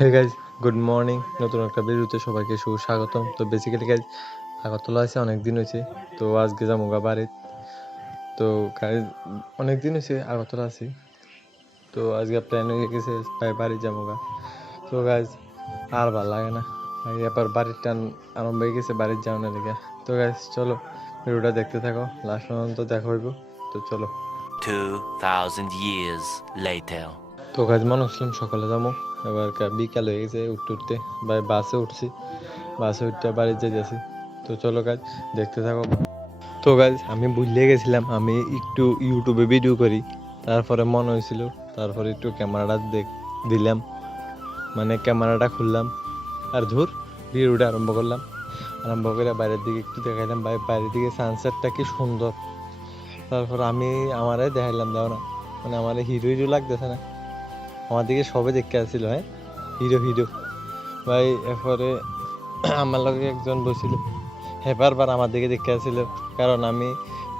Hey guys, good morning. নতুন একটা ভিডিওতে সবাইকে সুস্বাগতম। তো বেসিক্যালি গাইজ, আগরতলা আছে অনেক দিন হয়েছে, তো আজকে যাবো গা বাড়িতে। তো গাইজ অনেক দিন হয়েছে আগরতলা আছি, তো আজকে প্ল্যান হয়ে গেছে বাড়ি যাবো গা। তো গাইজ আর ভাল লাগে না ভাই, এবার বাড়ির টান আরম্ভ হয়ে গেছে বাড়ির যাওয়ার লেগে। তো গাইজ চলো ভিডিওটা দেখতে থাকো, লাস্ট পর্যন্ত দেখা হইব। তো চলো। 2000 years later. তো গাইজ মনে হচ্ছিলাম সকালে যাবো, এবার বিকাল হয়ে গেছে উঠতে উঠতে। ভাই বাসে উঠছি, বাসে উঠতে বাড়িতে যাচ্ছি। তো চলো গাইজ দেখতে থাকো। তো গাইজ আমি ভুলে গেছিলাম আমি একটু ইউটিউবে ভিডিও করি, তারপরে মনে হয়েছিল, তারপরে একটু ক্যামেরাটা দিলাম, মানে ক্যামেরাটা খুললাম আর ধুর ভিডিওটা আরম্ভ করে বাইরের দিকে একটু দেখাইলাম। ভাই বাইরের দিকে সানসেটটা কি সুন্দর। তারপর আমি আমারে দেখাইলাম, দাও না, মানে আমার হিরো হিরো লাগতেছে না, আমার দিকে সবে দেখতে আসছিল। হ্যাঁ, হিরো হিরো ভাই। এরপরে আমার লগে একজন বসছিল, হ্যাঁ বারবার আমার দিকে দেখতে আসছিল, কারণ আমি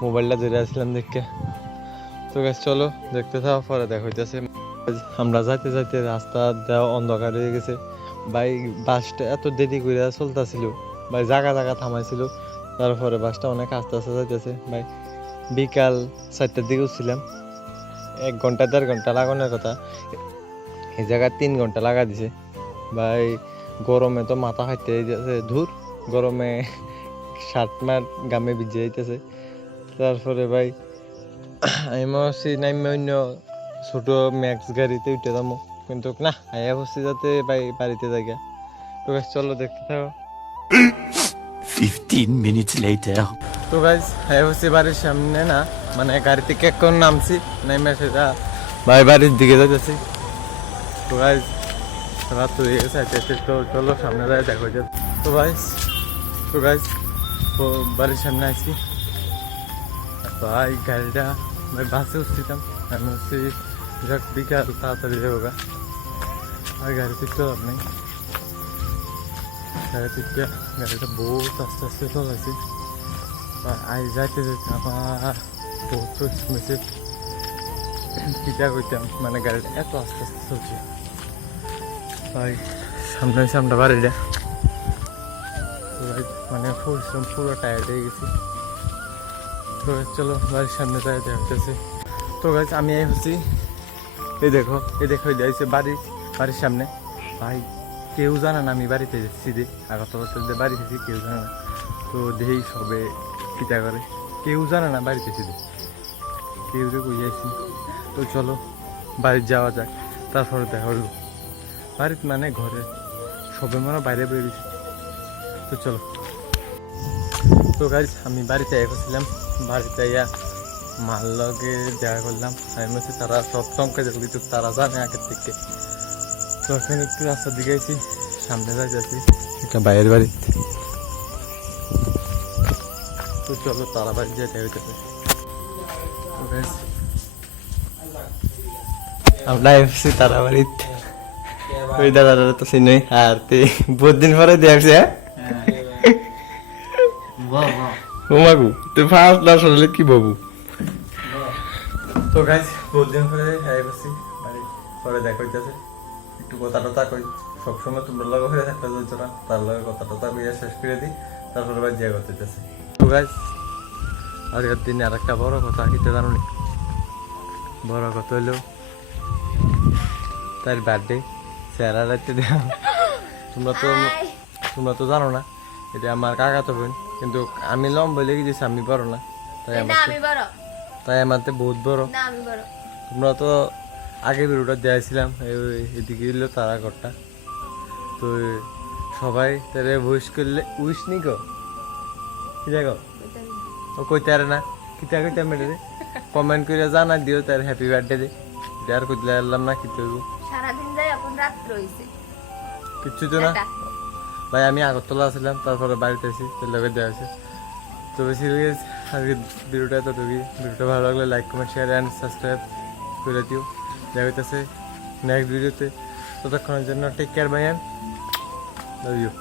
মোবাইলটা ধরে আসছিলাম দেখতে। তো গাছ চলো দেখতে থাকো, পরে দেখা হইতেছে। আমরা যাইতে যাইতে রাস্তা দেওয়া অন্ধকার হয়ে গেছে ভাই। বাসটা এত দেরি করে চলতেছিল ভাই, জায়গা জায়গা থামাইছিল। তারপরে বাসটা অনেক আস্তে আস্তে যাইতেছে ভাই। বিকাল 4টার দিকে উঠছিলাম, 1 ঘন্টা 1.5 ঘন্টা লাগানোর কথা, এই জায়গায় 3 ঘন্টা লাগা দিছে ভাই। গরমে তো মাথা খাইতে যাচ্ছে, ধুর গরমে শার্ট মার গামে ভিজে যাইতেছে। তারপরে ভাই আমি ভাবছি নাইমে অন্য ছোট ম্যাক্স গাড়িতে উঠে যাবো, কিন্তু না আয়া ভাবছি যাতে ভাই বাড়িতে জায়গা। তো গাছ চলো দেখতে থাকো। 15 minutes later. তো গাইজ আয়া ভাবছি বাড়ির সামনে না, মানে গাড়ি থেকে এখন নামছি, নাইমে সেটা ভাই বাড়ির দিকে যাইতেছি। তো গাইজ রাত হয়ে গেছে, তো চলো সামনে যায় দেখা হয়ে যাবে। তো গাইজ বাড়ির সামনে আসছি ভাই। গাড়িটা ভাই বাসে উঠছিলাম, আমি হচ্ছি যাক বিকাল তাড়াতাড়ি যাবো গা। আর গাড়ি পিকতে লাভ নেই, গাড়ি পিকতে গাড়িটা বহুত আস্তে আস্তে চলাইছি আই যাইতে যেতে আমার বহুত চলছে। পিঠা করতাম, মানে গাড়িটা এত আস্তে আস্তে চলছে ভাই। সামনে বাড়িটা ভাই, মানে পরিশ্রম পুরো টায়ার্ড হয়ে গেছি। তো চলো বাড়ির সামনে যাই দেখতেছি। তো গাছ আমি হচ্ছি, এই দেখো যাইছে বাড়ির সামনে ভাই। কেউ জানে না আমি বাড়িতে যাচ্ছি, আগরতলা বাড়ি থেকে কেউ জানে না। তো দেখেই সবে পিঠা করে, কেউ জানে না বাড়িতে ছিল, কেউ কই যাইছি। তো চলো বাড়ির যাওয়া যাক, তারপরে দেখা হলো বাড়িতে, মানে ঘরে সবে মানে বাইরে বেরিয়েছি। তো চলো। তো গাইজ আমি বাড়িতে এসেছিলাম, বাড়িতে ইয়া মার লগে দেখা করলাম। আমি বলছি তারা সব চমকে যাবে, কিন্তু তারা জানে আগের থেকে। তো এখন একটু রাস্তার দিকে আছি, সামনে যাচ্ছি একটা বাইরের বাড়ি। তো চলো তারা বাড়ি যেতে হইতেছে। আমরা এসেছি তারা বাড়িতে, ওই দাদাটা তো চিনি, আর বহুত দিন পরে দেখছে। মাগু তুই ফার্স্ট না শুনলে কি বাবু। তো গাইজ বহুত দিন পরে এসেছি বাড়ি, পরে দেখা হইতেছে। একটু কথা টথা কই, সবসময় তোমরা লগে হয়ে থাকতে চলছো না, তার লগে কথা টথা কইয়া শেষ করে দিই, তারপরে বাড়ি জিয়া করতেছে। তো গাইজ আজকের দিনে আর একটা বড় কথা কিতে জানো নি? বড় কথা হইলো তার বার্থডে, চেহারা রাখতে দেওয়া। তোমরা তো জানো না, এটা আমার কাকা তো বোন, কিন্তু আমি লম্বা লেগে দিয়েছি, আমি বড় না, তাই আমার বহুত বড়। তোমরা তো আগে ভিডিওটা দিয়েছিলাম, এদিকে এলো তারা ঘরটা। তো সবাই তারা উইশ করলে, উইশ নি গো কি দেখো ও কইতে আরে না কিতা কইতে মেরে কমেন্ট করে জানা দিও তার হ্যাপি বার্থডে দে। এটা আর কইতে এলাম না, কিতে হইব সারাদিন যাই এখন রাত রইছে কিচ্ছু তো না ভাই। আমি আগরতলা আসলাম, তারপরে বাড়িতে এসেছি, তোর লগে দেওয়া আছে। তো বেশি আজকে ভিডিওটা এতটুকুই। ভিডিওটা ভালো লাগলে like comment share and subscribe করে দিও। দেখা হইতেছে নেক্সট ভিডিওতে, ততক্ষণের জন্য take care bye and love you.